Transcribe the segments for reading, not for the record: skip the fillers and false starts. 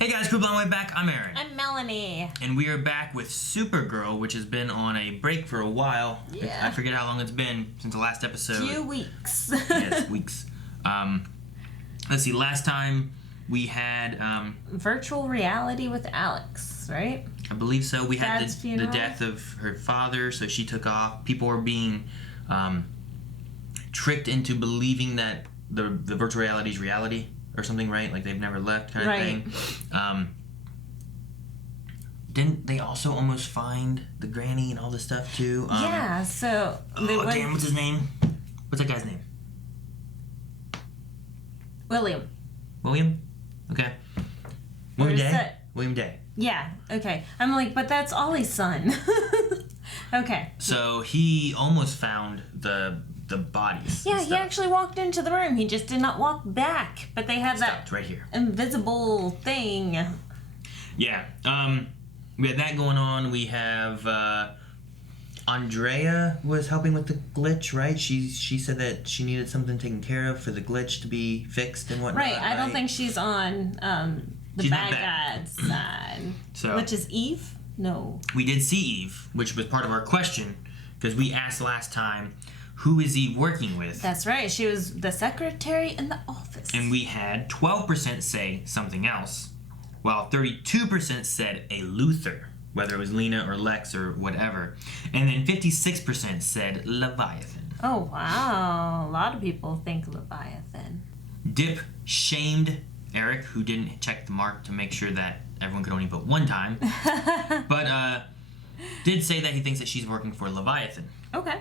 Hey guys, Crew Blown Way back. I'm Aaron. I'm Melanie. And we are back with Supergirl, which has been on a break for a while. Yeah. I forget how long it's been since the last episode. 2 weeks. Yes, weeks. Let's see, last time we had... virtual reality with Alex, right? I believe so. We had Dad's the funeral. death of her father, so she took off. People were being tricked into believing that the virtual reality is reality or something, right? Like they've never left kind of thing. Didn't they also almost find the granny and all this stuff too? Yeah, so... damn, what's his name? What's that guy's name? William. William? Okay. William Day? William Day. Yeah, okay. I'm like, but that's Ollie's son. Okay. So he almost found the bodies. Yeah, he actually walked into the room. He just did not walk back. But they had that right here. invisible thing. Yeah. We had that going on. We have Andrea was helping with the glitch, right? She said that she needed something taken care of for the glitch to be fixed and whatnot. Right. I don't think she's on the She's bad not bad. guy's side. So which is Eve? No. we did see Eve, which was part of our question, because we asked last time, who is Eve working with? That's right. She was the secretary in the office. And we had 12% say something else, while 32% said a Luthor, whether it was Lena or Lex or whatever. And then 56% said Leviathan. Oh, wow. A lot of people think Leviathan. Dip shamed Eric, who didn't check the mark to make sure that everyone could only vote one time, but did say that he thinks that she's working for Leviathan. Okay.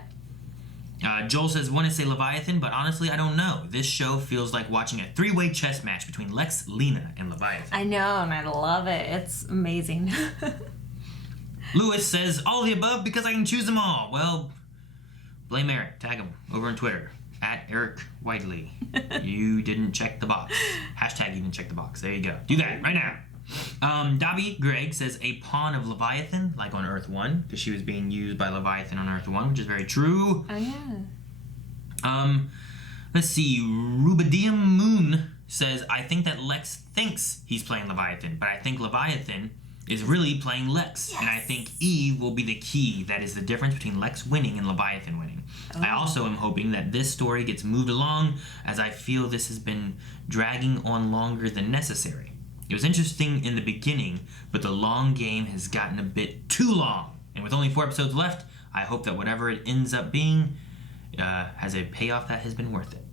Joel says, want to say Leviathan, but honestly, I don't know. This show feels like watching a three-way chess match between Lex, Lena, and Leviathan. I know, and I love it. It's amazing. Lewis says, all of the above because I can choose them all. Well, blame Eric. Tag him over on Twitter, @EricWhiteley. You didn't check the box. Hashtag you didn't check the box. There you go. Do that right now. Dobby Greg says a pawn of Leviathan, like on Earth 1, because she was being used by Leviathan on Earth 1, which is very true. Oh, yeah. Let's see. Rubidium Moon says, I think that Lex thinks he's playing Leviathan, but I think Leviathan is really playing Lex. Yes. And I think Eve will be the key that is the difference between Lex winning and Leviathan winning. Oh. I also am hoping that this story gets moved along, as I feel this has been dragging on longer than necessary. It was interesting in the beginning, but the long game has gotten a bit too long. And with only 4 episodes left, I hope that whatever it ends up being has a payoff that has been worth it.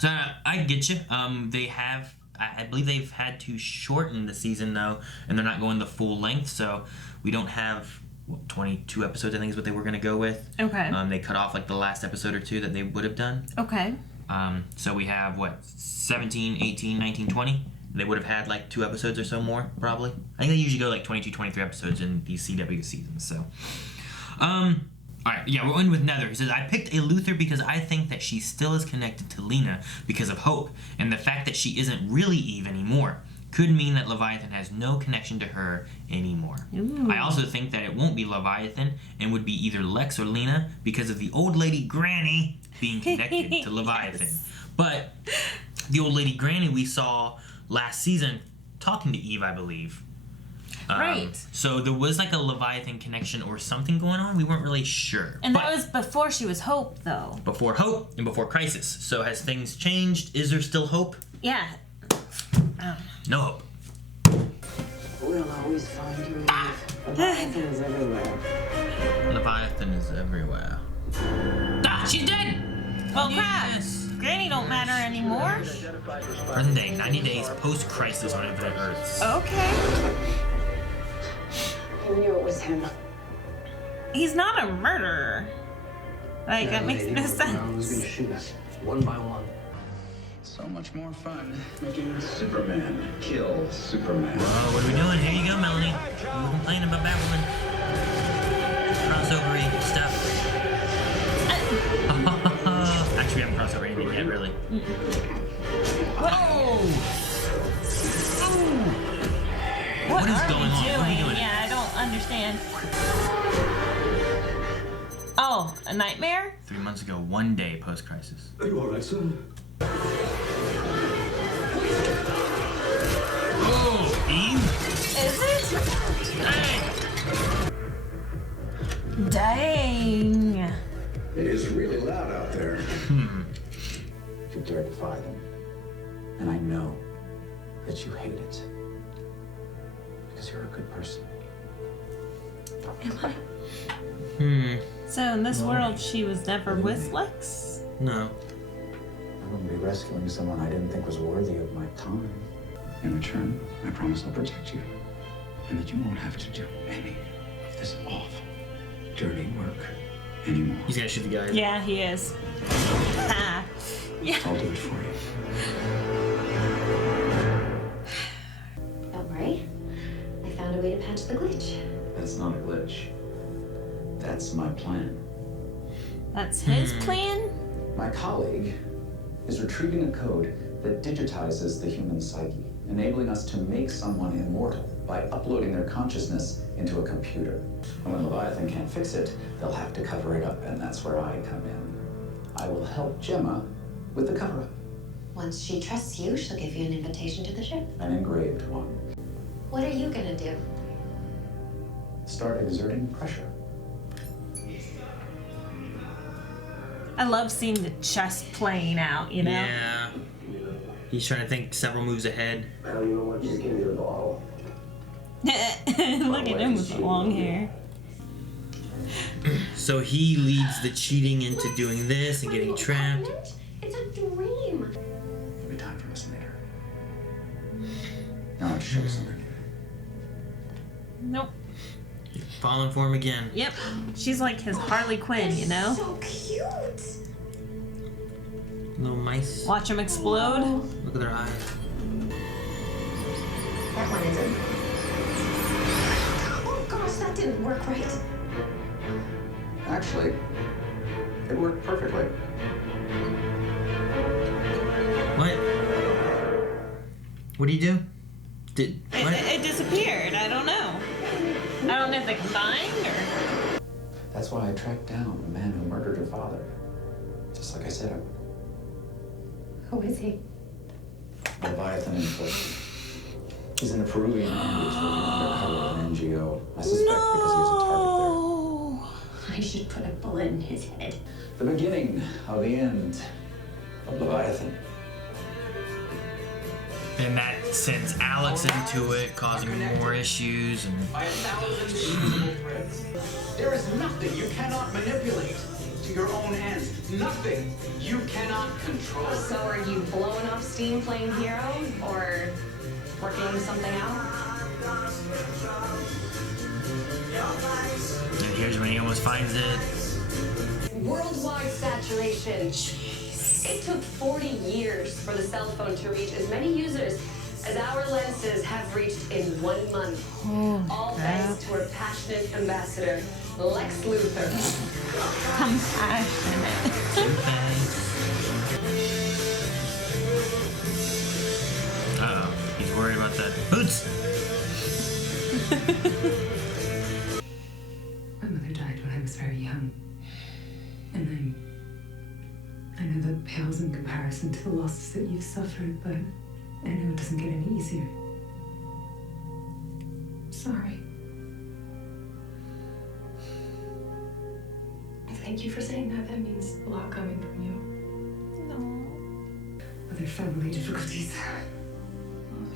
So I get you. I believe they've had to shorten the season though, and they're not going the full length, so we don't have 22 episodes, I think is what they were going to go with. Okay. They cut off like the last episode or 2 that they would have done. Okay. So we have 17, 18, 19, 20. They would have had like 2 episodes or so more, probably. I think they usually go like 22, 23 episodes in these CW seasons, so. Alright, yeah, we're in with Nether. He says, I picked a Luthor because I think that she still is connected to Lena because of Hope, and the fact that she isn't really Eve anymore could mean that Leviathan has no connection to her anymore. Ooh. I also think that it won't be Leviathan and would be either Lex or Lena because of the old lady Granny being connected to Leviathan. Yes. But the old lady Granny we saw last season talking to Eve, I believe. Right. So there was like a Leviathan connection or something going on. We weren't really sure. And that was before she was Hope, though. Before Hope and before Crisis. So has things changed? Is there still hope? Yeah. No hope. We'll always find you, Eve. Leviathan is everywhere. Leviathan is everywhere. Ah, she's dead! Well, crap. Yes. Granny don't matter anymore. Present day, 90 days post-Crisis on Infinite Earths. Okay. I knew it was him. He's not a murderer. Like, that makes no was gonna sense. shoot us one by one. So much more fun making Superman kill Superman. Whoa, what are we doing? Here you go, Melanie. We were complaining about Batwoman. Crossover-y stuff. Actually, we haven't crossed over anything yet, really. Whoa! What is going on? What are we doing? Yeah, I don't understand. Oh, a nightmare? 3 months ago, 1 day post-Crisis. Are you alright, son? Oh! Dang. It is really loud out there. You dare defy them. And I know that you hate it. Because you're a good person. Am I? Hmm. So in this world, she was never with Lex? No. I wouldn't be rescuing someone I didn't think was worthy of my time. In return, I promise I'll protect you. And that you won't have to do any of this awful, dirty work anymore. He's gonna shoot the guy. Yeah, he is. Ah. Yeah. I'll do it for you. Don't worry. I found a way to patch the glitch. That's not a glitch. That's my plan. That's his plan? My colleague is retrieving a code that digitizes the human psyche, enabling us to make someone immortal by uploading their consciousness into a computer. And when Leviathan can't fix it, they'll have to cover it up, and that's where I come in. I will help Gemma with the cover-up. Once she trusts you, she'll give you an invitation to the ship. An engraved one. What are you gonna do? Start exerting pressure. I love seeing the chess playing out, you know? Yeah. He's trying to think several moves ahead. I don't even want you to give me the ball. Look at him with the long hair. So he leads the cheating into doing this and getting trapped. It's a dream. There'll be time for this later. Now let's show you something. Nope. Falling for him again. Yep. She's like his Harley Quinn, you know? So cute. Little mice. Watch him explode. Look at their eyes. That one isn't. Oh gosh, that didn't work right. Actually, it worked perfectly. What? What do you do? Did what? It disappeared. I don't know. I don't know if they combined or... That's why I tracked down the man who murdered your father. Just like I said I would. Who is he? Leviathan inflicted. He's in the Peruvian Andes working undercover at an NGO. I suspect because he was a target I should put a bullet in his head. there. The beginning of the end of Leviathan. And that sends Alex into it, causing more issues. And By 1,000 invisible threads. There is nothing you cannot manipulate to your own ends. Nothing you cannot control. So are you blowing off steam playing hero or working something out? and here's when he almost finds it. Worldwide saturation. It took 40 years for the cell phone to reach as many users as our lenses have reached in 1 month. All thanks to our passionate ambassador, Lex Luthor. Uh-oh. He's worried about that. Boots! My mother died when I was very young. And I know that pales in comparison to the losses that you've suffered, but I know it doesn't get any easier. Sorry. Thank you for saying that. That means a lot coming from you. No. Other family difficulties.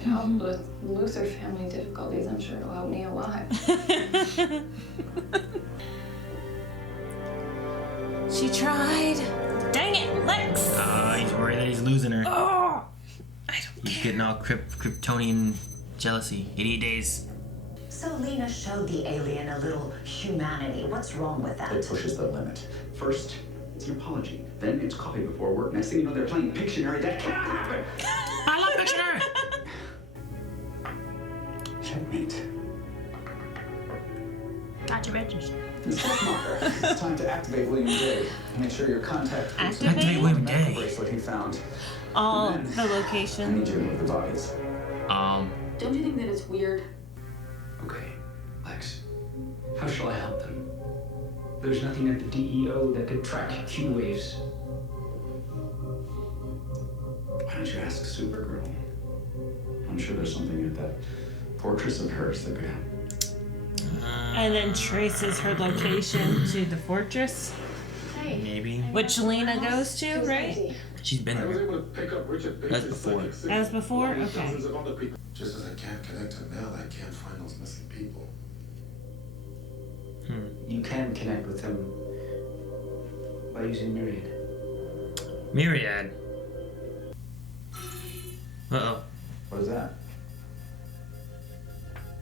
Help with Luthor family difficulties. I'm sure it'll help me a lot. She tried. Dang it, Lex! He's worried that he's losing her. Oh, I don't He's care. getting all Kryptonian jealousy. 88 days. So Lena showed the alien a little humanity. What's wrong with that? It pushes the limit. First, it's an apology. Then it's coffee before work. Next thing you know, they're playing Pictionary. That cannot happen. I love Pictionary! Checkmate. Gotcha, bitches. Ms. Bookmarker, it's time to activate William Day. Make sure your contact Activate William the Day. bracelet he found. All And then, the I need locations. you to move the bodies. Don't you think that it's weird? Okay, Lex. How shall I help them? There's nothing at the DEO that could track Q waves. Why don't you ask Supergirl? I'm sure there's something at that fortress of hers that could help. And then traces her location to the fortress. Maybe. Which Lena goes to, right? She's been there. That's before. That was before? Okay. Just as I can't connect to Mel, I can't find those missing people. You can connect with them by using Myriad. Myriad. Uh-oh. What is that?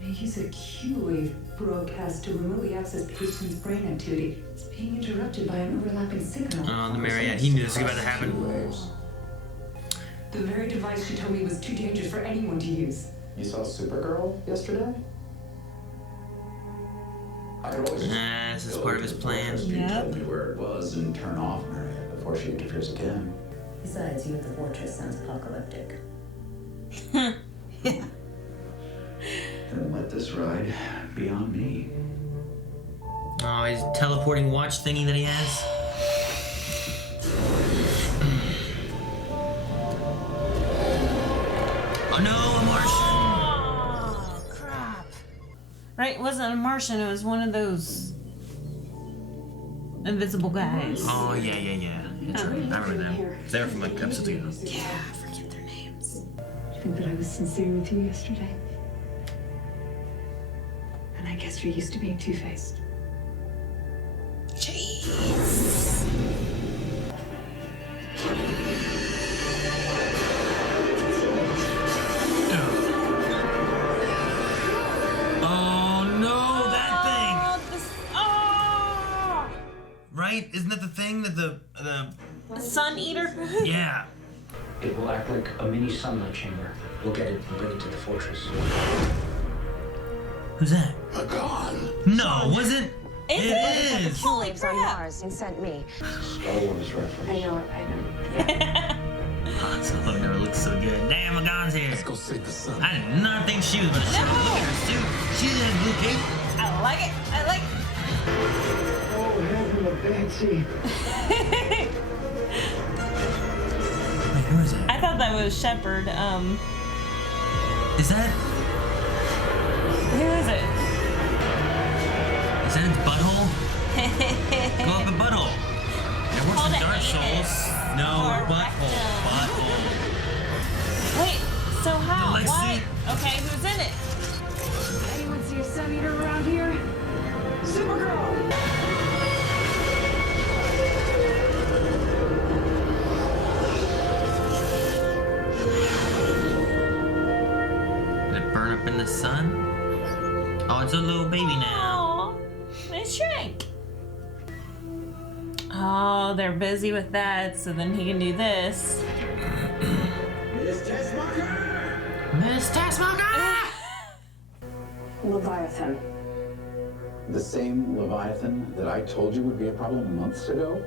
They use a Q-wave broadcast to remotely access patients' brain activity. It's being interrupted by an overlapping signal. Oh, the Mariette. He knew this was about to happen. The very device she told me was too dangerous for anyone to use. You saw Supergirl yesterday? I could always This is part of his plan. tell me where it was and turn off Marietta before she interferes again. Besides, you at the fortress sounds apocalyptic. Then let this ride be on me. Oh, his teleporting watch thingy that he has. Oh no, a Martian! Oh, crap. Right, it wasn't a Martian, it was one of those invisible guys. Oh, yeah. That's right. I remember them. They were from like episodes ago. Yeah, I forget their names. I think that I was sincere with you yesterday. And I guess you're used to being two-faced. Jeez. Oh no, that thing! Oh! Right? Isn't that the thing that the Sun Eater? yeah. It will act like a mini sunlight chamber. We'll get it and bring it to the fortress. Who's that? A god. No, was it? It is! Holy Lives on crap! Mars and sent me. Star Wars reference. I know. Han Solo never looked so good. Damn, Magon's here. Let's go save the sun. I did not think she was gonna show up. Look at her suit. She has blue cape. I like it. I like it. Oh, heaven of Betsy. Wait, who is that? I thought that was Shepard. Is that? Who is it? Is that its butthole? Go up the butthole. It works Called in it Dark anus Souls. No, or butthole. rectum. Butthole. Wait, so how? Lex What? Luthor. Okay, who's in it? Anyone see a sun eater around here? Supergirl! Did it burn up in the sun? Oh, it's a little baby now. Oh, it shrank. Oh, they're busy with that, so then he can do this. Miss Taskmaster! Leviathan. The same Leviathan that I told you would be a problem months ago?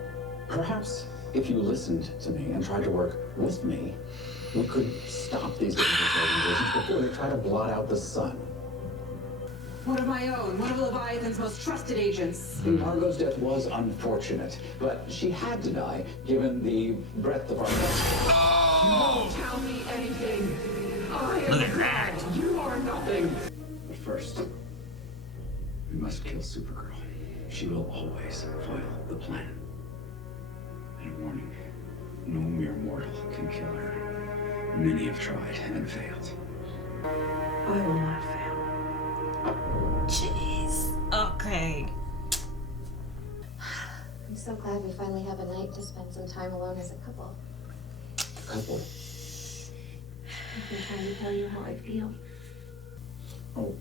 Perhaps if you listened to me and tried to work with me, we could stop these dangerous organizations before they try to blot out the sun. One of my own, one of Leviathan's most trusted agents. Margot's death was unfortunate, but she had to die given the breadth of our message. Don't tell me anything. I am Look at that. God. You are nothing. But first, we must kill Supergirl. She will always foil the plan. And a warning, no mere mortal can kill her. Many have tried and failed. I will not fail. Jeez. Okay. I'm so glad we finally have a night to spend some time alone as a couple. Couple. I've been trying to tell you how I feel. Oh.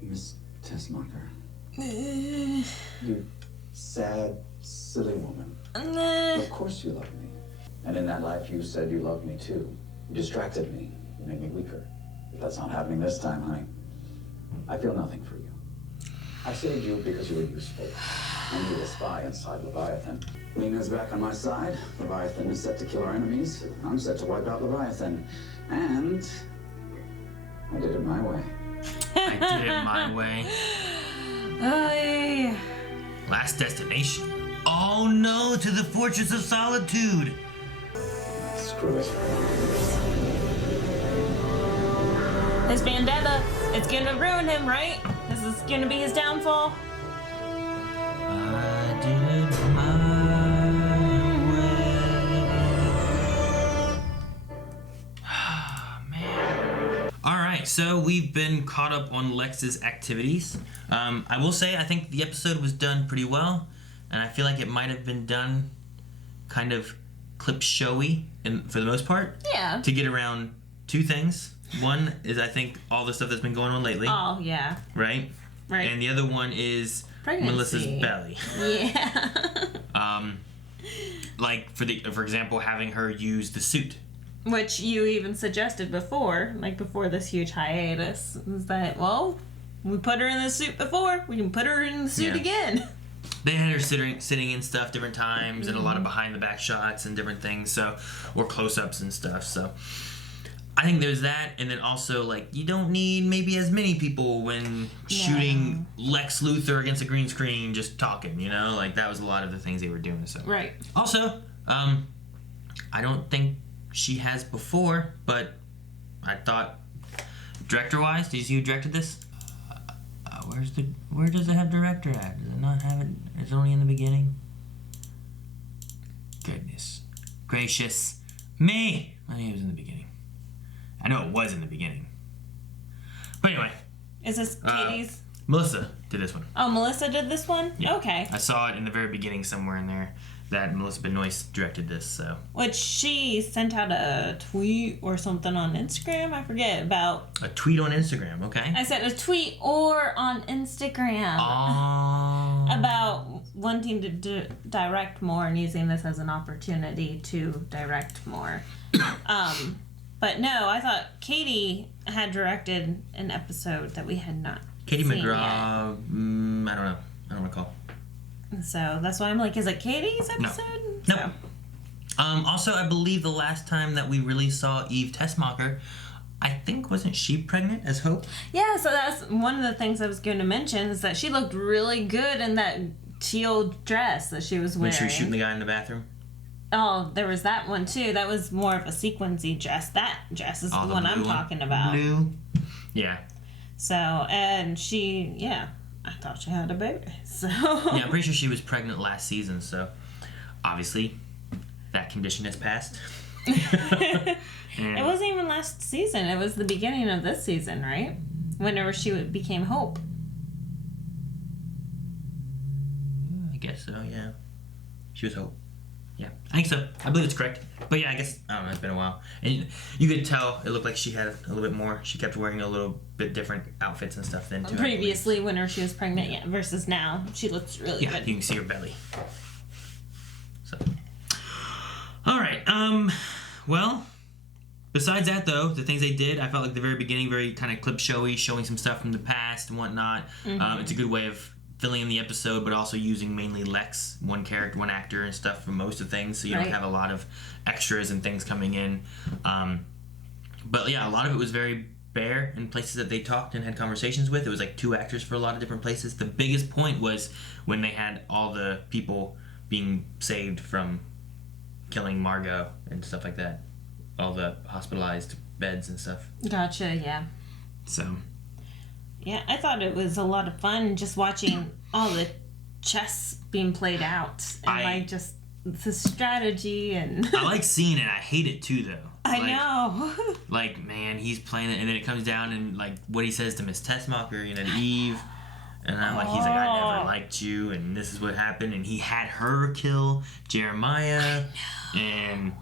Miss Tessmacher. You sad, silly woman. Of course you love me. And in that life you said you loved me too. You distracted me. You made me weaker. But that's not happening this time, honey. I feel nothing for you. I saved you because you were useful. I need a spy inside Leviathan. Lena's back on my side. Leviathan is set to kill our enemies. I'm set to wipe out Leviathan. And I did it my way. I did it my way. Ay. Last destination. Oh no, to the Fortress of Solitude. Screw it. His vendetta, it's gonna ruin him, right? This is gonna be his downfall. I did it my way. Man. Alright, so we've been caught up on Lex's activities. I will say I think the episode was done pretty well, and I feel like it might have been done kind of clip showy for the most part. Yeah. To get around two things. One is I think all the stuff that's been going on lately. Oh, yeah. Right? Right. And the other one is Pregnancy. Melissa's belly. Yeah. Like for example, having her use the suit. Which you even suggested before, like before this huge hiatus, is that, well, we put her in the suit before, we can put her in the suit again. They had her sitting in stuff different times and a lot of behind the back shots and different things, so, or close-ups and stuff, so I think there's that. And then also, like, you don't need maybe as many people when shooting Lex Luthor against a green screen just talking, you know, like that was a lot of the things they were doing. So right. Also, I don't think she has before, but I thought director-wise, did you see who directed this? Where does it have director at? Does it not have it? It's only in the beginning. Goodness gracious me! I think it was in the beginning. I know it was in the beginning. But anyway. Is this Katie's? Melissa did this one. Oh, Melissa did this one? Yeah. Okay. I saw it in the very beginning somewhere in there that Melissa Benoist directed this, so. Which she sent out a tweet or something on Instagram, I forget, about. A tweet on Instagram, okay. I said a tweet or on Instagram. About wanting to direct more and using this as an opportunity to direct more. But no, I thought Katie had directed an episode that we had not Katie seen McGraw, yet. I don't know. I don't recall. So that's why I'm like, is it Katie's episode? No. So. Also, I believe the last time that we really saw Eve Tessmacher, I think, wasn't she pregnant as Hope? Yeah, so that's one of the things I was going to mention is that she looked really good in that teal dress that she was wearing. When she was shooting the guy in the bathroom? Oh, there was that one too. That was more of a sequency dress. That dress is the one I'm talking about. Blue. Yeah. So, and she, yeah, I thought she had a baby. So. Yeah, I'm pretty sure she was pregnant last season, so obviously that condition has passed. It wasn't even last season. It was the beginning of this season, right? Whenever she became Hope. I guess so, yeah. She was Hope. Yeah, I think so. I believe it's correct. But yeah, I guess, I don't know, it's been a while. And you could tell it looked like she had a little bit more. She kept wearing a little bit different outfits and stuff then, too. Previously, whenever she was pregnant, yeah, versus now. She looks really good. Yeah, you can see her belly. So. Alright, well, besides that, though, the things they did, I felt like the very beginning, very kind of clip showy, showing some stuff from the past and whatnot. Mm-hmm. It's a good way of filling in the episode, but also using mainly Lex, one character, one actor and stuff for most of things, so you don't have a lot of extras and things coming in. But yeah, a lot of it was very bare in places that they talked and had conversations with. It was like 2 actors for a lot of different places. The biggest point was when they had all the people being saved from killing Margot and stuff like that. All the hospitalized beds and stuff. Gotcha, yeah. So. Yeah, I thought it was a lot of fun just watching all the chess being played out. And like just the strategy and... I like seeing it. I hate it too, though. I know. Like, man, he's playing it, and then it comes down and, like, what he says to Miss Tessmacher, you know, to Eve. And I'm like, he's like, I never liked you, and this is what happened. And he had her kill Jeremiah. And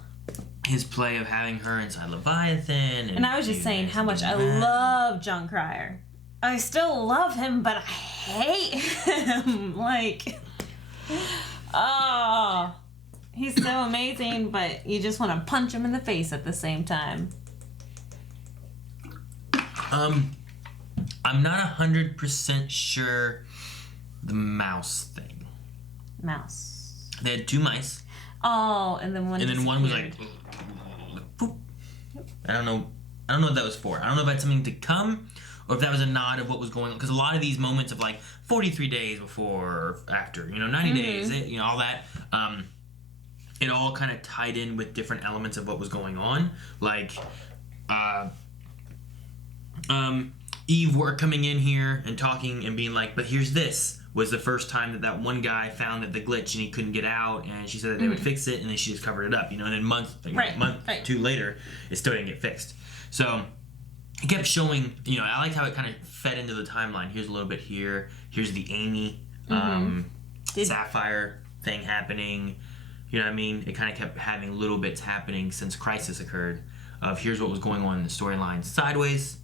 his play of having her inside Leviathan. And I was just saying how much I love John Cryer. I still love him, but I hate him. Like, oh, he's so amazing, but you just want to punch him in the face at the same time. I'm not 100% sure the mouse thing. Mouse. They had 2 mice. Oh, and then one. And then one was like, poop. I don't know what that was for. I don't know if that's something to come, or if that was a nod of what was going on. Because a lot of these moments of like 43 days before or after, 90 days, all that, it all kind of tied in with different elements of what was going on. Like, Eve were coming in here and talking and being like, but here's this, was the first time that one guy found that the glitch and he couldn't get out, and she said that they would fix it, and then she just covered it up, and then a month two later, it still didn't get fixed. So it kept showing, I liked how it kind of fed into the timeline. Here's a little bit here. Here's the Amy Sapphire thing happening. You know what I mean? It kind of kept having little bits happening since Crisis occurred. Of here's what was going on in the storyline sideways,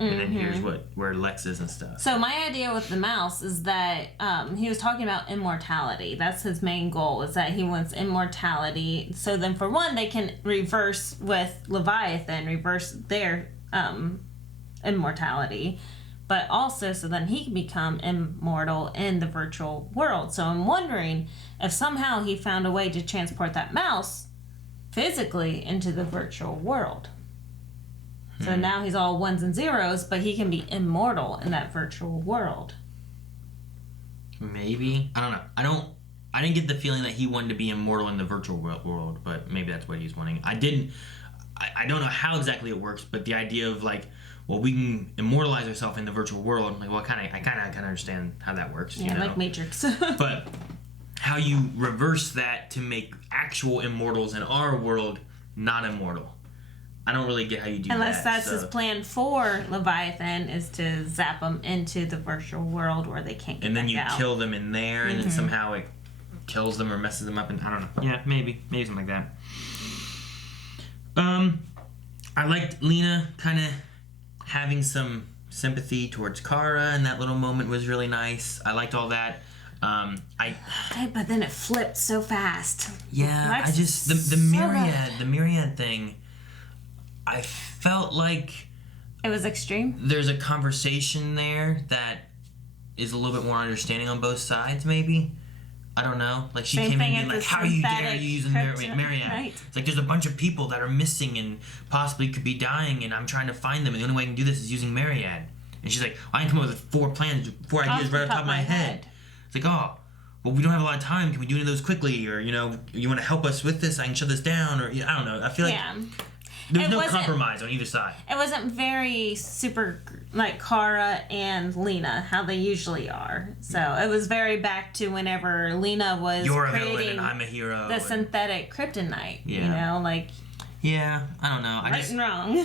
and then here's where Lex is and stuff. So my idea with the mouse is that he was talking about immortality. That's his main goal, is that he wants immortality. So then for one, they can reverse with Leviathan, reverse their immortality. But also so then he can become immortal in the virtual world. So I'm wondering if somehow he found a way to transport that mouse physically into the virtual world. So now he's all ones and zeros, but he can be immortal in that virtual world. Maybe. I don't know. I didn't get the feeling that he wanted to be immortal in the virtual world, but maybe that's what he's wanting. I don't know how exactly it works, but the idea of like, well, we can immortalize ourselves in the virtual world. Like, well, I kind of understand how that works. Yeah, like Matrix. But how you reverse that to make actual immortals in our world not immortal. I don't really get how you do that. Unless that's his plan for Leviathan, is to zap them into the virtual world where they can't get and then back you out. Kill them in there, and then somehow it kills them or messes them up, and I don't know. Yeah, maybe something like that. I liked Lena kind of having some sympathy towards Kara, and that little moment was really nice. I liked all that. But then it flipped so fast. Yeah, Lex I just the Marietta thing. I felt like it was extreme. There's a conversation there that is a little bit more understanding on both sides, maybe. I don't know. Like, she came in being like, how you dare you using Marietta? Right. It's like, there's a bunch of people that are missing and possibly could be dying, and I'm trying to find them, and the only way I can do this is using Marietta. And she's like, I can come up with 4 ideas right off the top of my head. It's like, oh, well, we don't have a lot of time. Can we do any of those quickly? Or, you want to help us with this? I can shut this down. Or, I don't know. I feel like there's no compromise on either side. It wasn't very super like Kara and Lena, how they usually are. So it was very back to whenever Lena was You're a creating villain and I'm a hero. The synthetic kryptonite. Yeah. Yeah, I don't know. Right and wrong.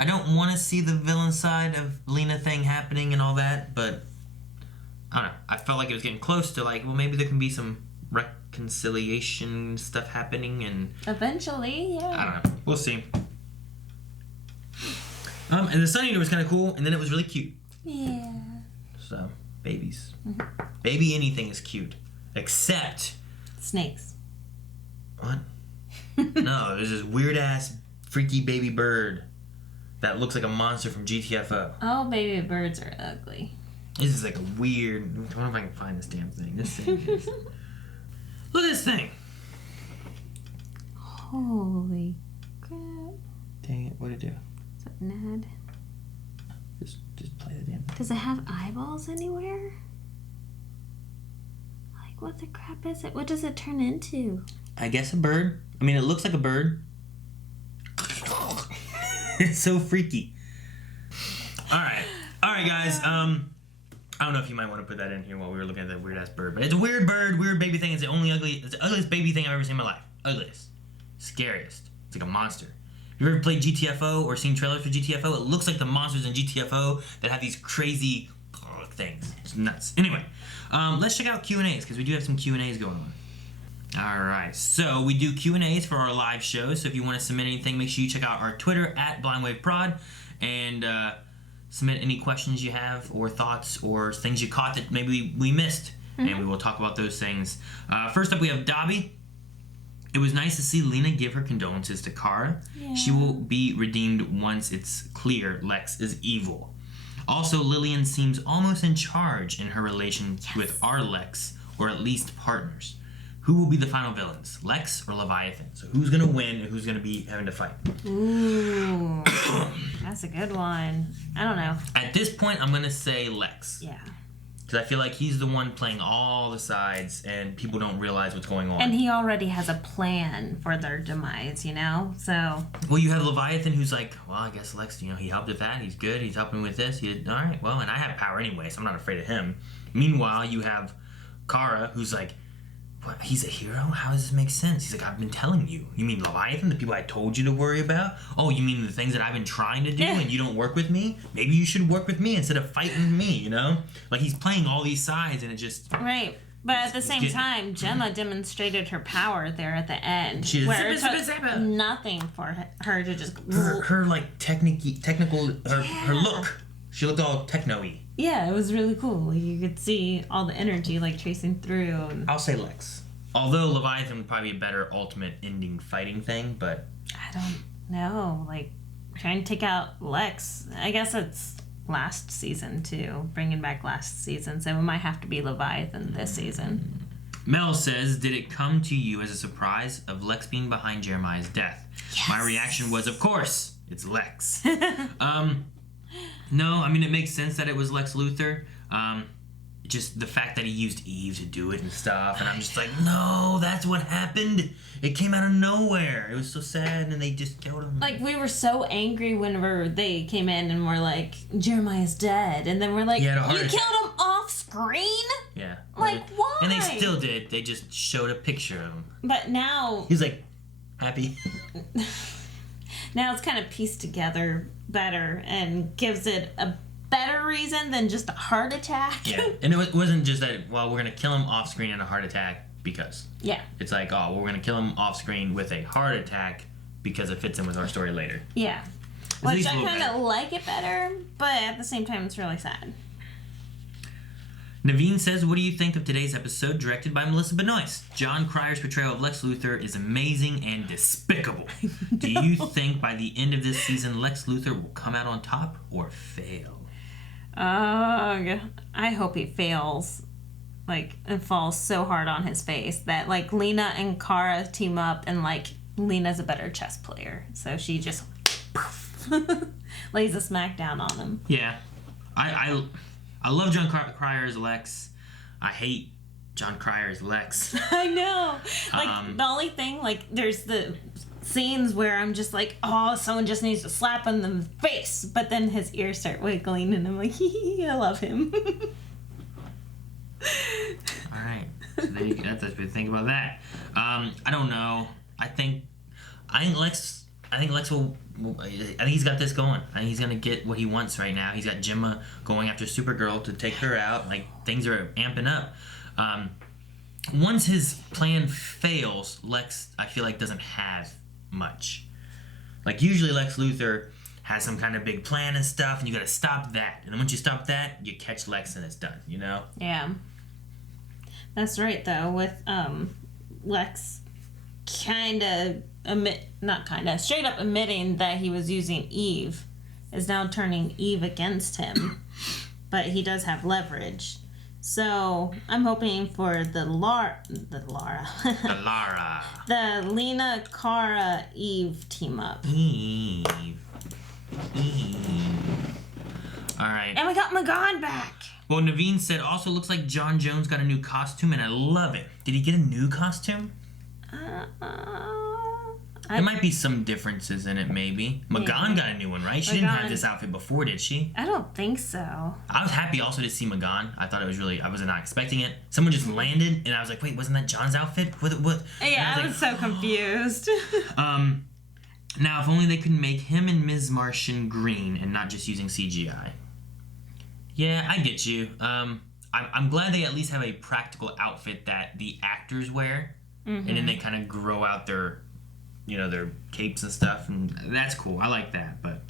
I don't want to see the villain side of Lena thing happening and all that, but I don't know. I felt like it was getting close to like, well, maybe there can be some reconciliation stuff happening, and eventually, yeah. I don't know. We'll see. And the Sun Eater was kind of cool, and then it was really cute. Yeah. So, babies. Baby anything is cute, except snakes. What? No, there's this weird ass freaky baby bird that looks like a monster from GTFO. Oh, baby birds are ugly. This is like a weird. I wonder if I can find this damn thing. This thing is. Look at this thing. Holy crap. Dang it, what'd it do? Is that an ad? Just play the damn thing. Does it have eyeballs anywhere? Like, what the crap is it? What does it turn into? I guess a bird. I mean, it looks like a bird. It's so freaky. Alright, guys. I don't know if you might want to put that in here while we were looking at that weird ass bird, but it's a weird bird, weird baby thing. It's the ugliest baby thing I've ever seen in my life. Ugliest. Scariest. It's like a monster. If you've ever played GTFO or seen trailers for GTFO, it looks like the monsters in GTFO that have these crazy things. It's nuts. Anyway, let's check out Q&As, because we do have some Q&As going on. Alright, so we do Q&As for our live shows, so if you want to submit anything, make sure you check out our Twitter at BlindWaveProd, and submit any questions you have, or thoughts, or things you caught that maybe we missed, and we will talk about those things. First up, we have Dobby. It was nice to see Lena give her condolences to Kara. Yeah. She will be redeemed once it's clear Lex is evil. Also, Lillian seems almost in charge in her relation with our Lex, or at least partners. Who will be the final villains, Lex or Leviathan? So who's going to win and who's going to be having to fight? Ooh, that's a good one. I don't know. At this point, I'm going to say Lex. Yeah. Because I feel like he's the one playing all the sides, and people don't realize what's going on. And he already has a plan for their demise, you know? So... Well, you have Leviathan, who's like, well, I guess Lex, he helped with that. He's good. He's helping with this. All right, well, and I have power anyway, so I'm not afraid of him. Meanwhile, you have Kara, who's like, what? He's a hero? How does this make sense? He's like, I've been telling you. You mean Leviathan, the people I told you to worry about? Oh, you mean the things that I've been trying to do and you don't work with me? Maybe you should work with me instead of fighting me, Like, he's playing all these sides, and it just... Right. But at the same time, Gemma demonstrated her power there at the end. She where it took nothing for her to just... Her like, technical... Her look. She looked all techno-y. Yeah, it was really cool. Like, you could see all the energy, like, tracing through. And... I'll say Lex. Although Leviathan would probably be a better ultimate ending fighting thing, but... I don't know. Like, trying to take out Lex. I guess it's last season, too. Bringing back last season. So it might have to be Leviathan this season. Mel says, did it come to you as a surprise of Lex being behind Jeremiah's death? Yes. My reaction was, of course, it's Lex. No, I mean, it makes sense that it was Lex Luthor. Just the fact that he used Eve to do it and stuff. And I'm just like, no, that's what happened. It came out of nowhere. It was so sad, and they just killed him. Like, we were so angry whenever they came in and were like, Jeremiah's dead. And then we're like, you killed him off screen? Yeah. Like, why? And they still did. They just showed a picture of him. But now... He's like, happy. Now it's kind of pieced together better and gives it a better reason than just a heart attack. Yeah, and it wasn't just that, well, we're going to kill him off screen in a heart attack because. Yeah. It's like, oh, well, we're going to kill him off screen with a heart attack because it fits in with our story later. Yeah. Which I kind of like it better, but at the same time, it's really sad. Naveen says, what do you think of today's episode directed by Melissa Benoist? John Cryer's portrayal of Lex Luthor is amazing and despicable. Do you think by the end of this season, Lex Luthor will come out on top or fail? I hope he fails. Like, it falls so hard on his face that, like, Lena and Kara team up and, like, Lena's a better chess player. So she just lays a smackdown on him. Yeah. I love John Cryer as Lex. I hate John Cryer as Lex. I know. Like, the only thing, like, there's the scenes where I'm just like, oh, someone just needs to slap him in the face. But then his ears start wiggling, and I'm like, I love him. All right. So there you go. That's what we think about that. I don't know. I think Lex will. I think he's got this going. I think he's gonna get what he wants right now. He's got Gemma going after Supergirl to take her out. Like, things are amping up. Once his plan fails, Lex, I feel like, doesn't have much. Like, usually Lex Luthor has some kind of big plan and stuff, and you gotta stop that. And then once you stop that, you catch Lex and it's done. Yeah. That's right, though. With Lex straight up admitting that he was using Eve, is now turning Eve against him. But he does have leverage. So I'm hoping for the Lena, Kara, Eve team up. Eve. All right. And we got Magan back. Well, Naveen said, also looks like John Jones got a new costume, and I love it. Did he get a new costume? There might be some differences in it, maybe. Magan got a new one, right? She didn't have this outfit before, did she? I don't think so. I was happy also to see Magan. I thought it was really... I was not expecting it. Someone just landed, and I was like, wait, wasn't that John's outfit? What? Yeah, I was so confused. Now, if only they could make him and Ms. Martian green and not just using CGI. Yeah, I get you. I'm glad they at least have a practical outfit that the actors wear, and then they kind of grow out their capes and stuff, and that's cool. I like that. But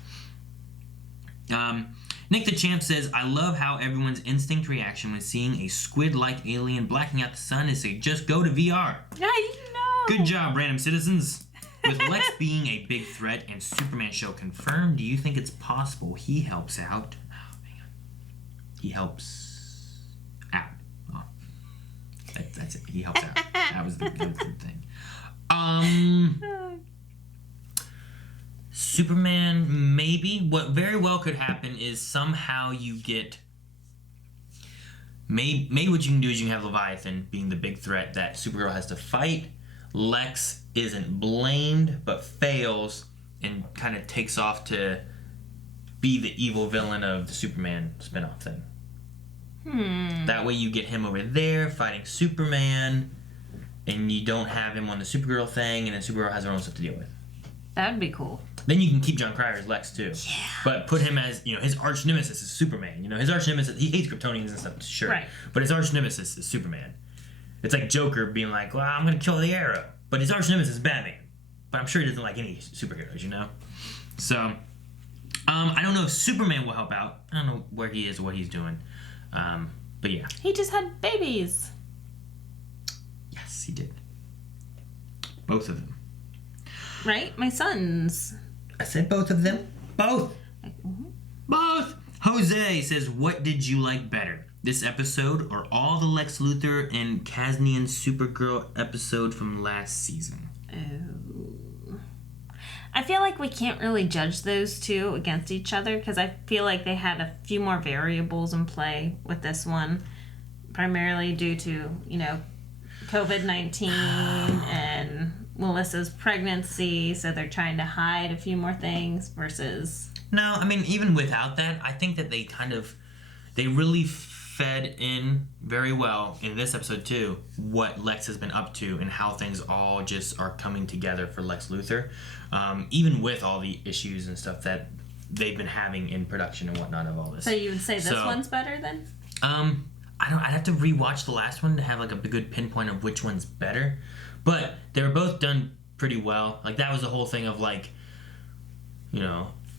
Nick the Champ says, I love how everyone's instinct reaction when seeing a squid-like alien blacking out the sun is to just go to VR. I know. Good job, random citizens. With Lex being a big threat and Superman show confirmed, do you think it's possible he helps out? Oh, man. He helps out. Oh. That's it. He helps out. That was the good thing. Superman, maybe. What very well could happen is somehow you get maybe what you can do is you can have Leviathan being the big threat that Supergirl has to fight. Lex isn't blamed, but fails and kind of takes off to be the evil villain of the Superman spinoff thing. That way you get him over there fighting Superman, and you don't have him on the Supergirl thing, and then Supergirl has her own stuff to deal with. That'd be cool. Then you can keep John Cryer as Lex too. Yeah. But put him as, his arch nemesis is Superman. His arch nemesis, he hates Kryptonians and stuff, sure. Right. But his arch nemesis is Superman. It's like Joker being like, well, I'm going to kill the Arrow. But his arch nemesis is Batman. But I'm sure he doesn't like any superheroes, So, I don't know if Superman will help out. I don't know where he is or what he's doing. But yeah. He just had babies. Yes, he did. Both of them. Right? My sons. I said both of them. Both. Both. Jose says, what did you like better? This episode or all the Lex Luthor and Kasnian Supergirl episode from last season? Oh. I feel like we can't really judge those two against each other because I feel like they had a few more variables in play with this one, primarily due to, COVID-19 and Melissa's pregnancy, so they're trying to hide a few more things versus... No, I mean, even without that, I think that they really fed in very well in this episode too what Lex has been up to and how things all just are coming together for Lex Luthor, even with all the issues and stuff that they've been having in production and whatnot of all this. So you would say this one's better then? I'd have to rewatch the last one to have like a good pinpoint of which one's better, but they were both done pretty well. Like that was the whole thing of like,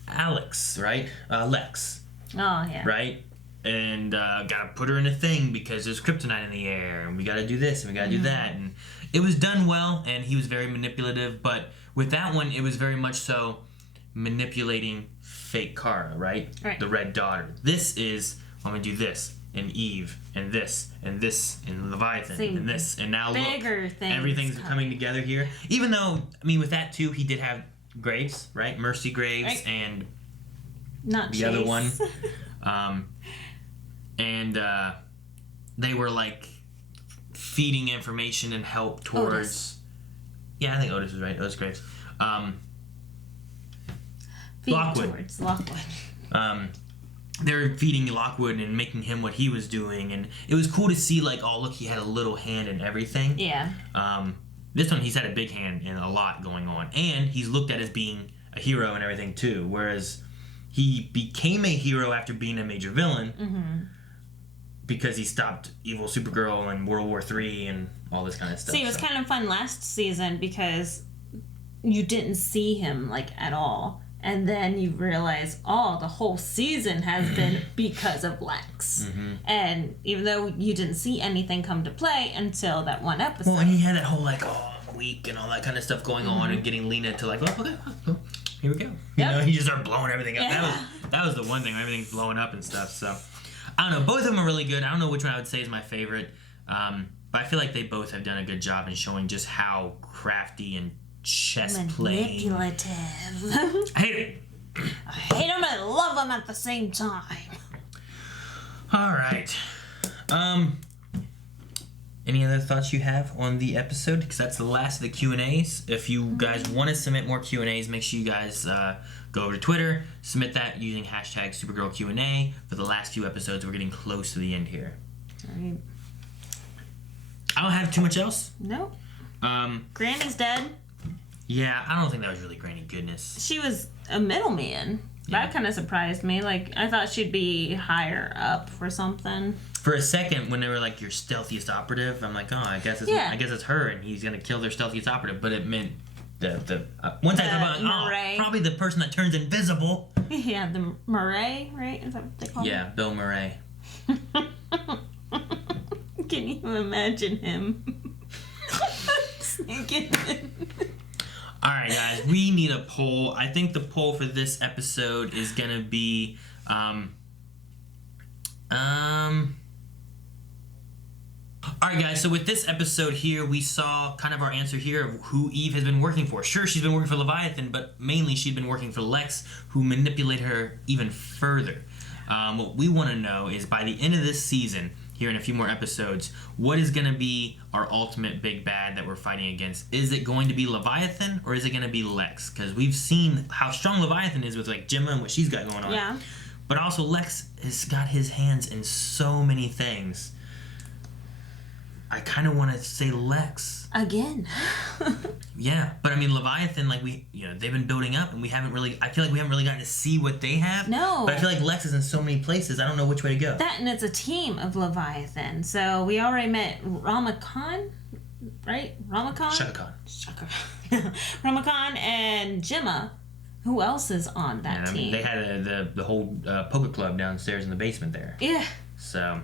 Alex, right? Lex. Oh yeah. Right? And gotta put her in a thing because there's kryptonite in the air, and we gotta do this and we gotta do that, and it was done well, and he was very manipulative. But with that one, it was very much so manipulating fake Kara, right? The Red Daughter. This is I'm gonna do this, and Eve, and this, and Leviathan, and this, and now look, everything's coming together here. Even though, I mean, with that too, he did have Graves, right? Mercy Graves, and not the Chase. other one. And they were like feeding information and help towards. Otis. Yeah, I think Otis was right. Otis Graves. Lockwood. They're feeding Lockwood and making him what he was doing, and it was cool to see like, oh look, he had a little hand in everything. Yeah. This one he's had a big hand in a lot going on, and he's looked at as being a hero and everything too. Whereas he became a hero after being a major villain because he stopped evil Supergirl and World War III and all this kind of stuff. See, it was kind of fun last season because you didn't see him like at all. And then you realize, the whole season has been because of Lex. And even though you didn't see anything come to play until that one episode. Well, and he had that whole like, week and all that kind of stuff going on, and getting Lena to like, okay, here we go. He just started blowing everything up. Yeah. That was the one thing, everything's blowing up and stuff. So I don't know. Both of them are really good. I don't know which one I would say is my favorite, but I feel like they both have done a good job in showing just how crafty and chess playing. Manipulative. I hate it. I hate them and love them at the same time. All right. Any other thoughts you have on the episode? Because that's the last of the Q&As. If you guys want to submit more Q&As, make sure you guys go over to Twitter, submit that using hashtag Supergirl Q&A for the last few episodes. We're getting close to the end here. All right. I don't have too much else. Nope. Granny's dead. Yeah, I don't think that was really Granny goodness. She was a middleman. Yeah. That kind of surprised me. Like, I thought she'd be higher up for something. For a second, when they were like, your stealthiest operative, I'm like, I guess it's her, and he's gonna kill their stealthiest operative. But it meant once I thought about probably the person that turns invisible. Yeah, the Murray, right? Is that what they call him? Yeah, Bill Murray. Can you imagine him sneaking in? All right, guys, we need a poll. I think the poll for this episode is gonna be, All right, guys, so with this episode here, we saw kind of our answer here of who Eve has been working for. Sure, she's been working for Leviathan, but mainly she'd been working for Lex, who manipulated her even further. What we want to know is by the end of this season, here in a few more episodes, what is going to be our ultimate big bad that we're fighting against? Is it going to be Leviathan or is it going to be Lex? Because we've seen how strong Leviathan is with like Gemma and what she's got going on. Yeah. But also Lex has got his hands in so many things. I kind of want to say Lex. Again. Yeah, but I mean Leviathan, like they've been building up, and I feel like we haven't really gotten to see what they have. No. But I feel like Lex is in so many places. I don't know which way to go. That, and it's a team of Leviathan. So we already met Ramakhan, right? Ramakhan. Shaka Khan. Ramakhan and Gemma. Who else is on that team? I mean, they had the whole poker club downstairs in the basement there. Yeah. So.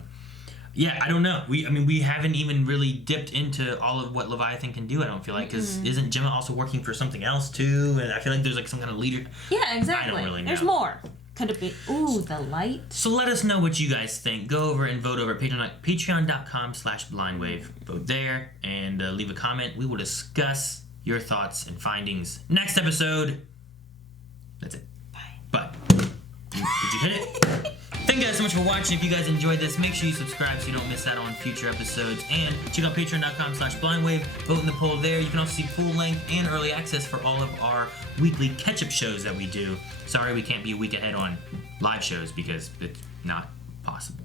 Yeah, I don't know. We haven't even really dipped into all of what Leviathan can do, I don't feel like, because isn't Gemma also working for something else too? And I feel like there's like some kind of leader. Yeah, exactly. I don't really know. There's more. Could it be? Ooh, the light. So let us know what you guys think. Go over and vote over at patreon.com/blindwave. Vote there and leave a comment. We will discuss your thoughts and findings next episode. That's it. Bye. Did you hit it? Thank you guys so much for watching. If you guys enjoyed this, make sure you subscribe so you don't miss out on future episodes. And check out patreon.com/blindwave. Vote in the poll there. You can also see full length and early access for all of our weekly catch-up shows that we do. Sorry we can't be a week ahead on live shows because it's not possible.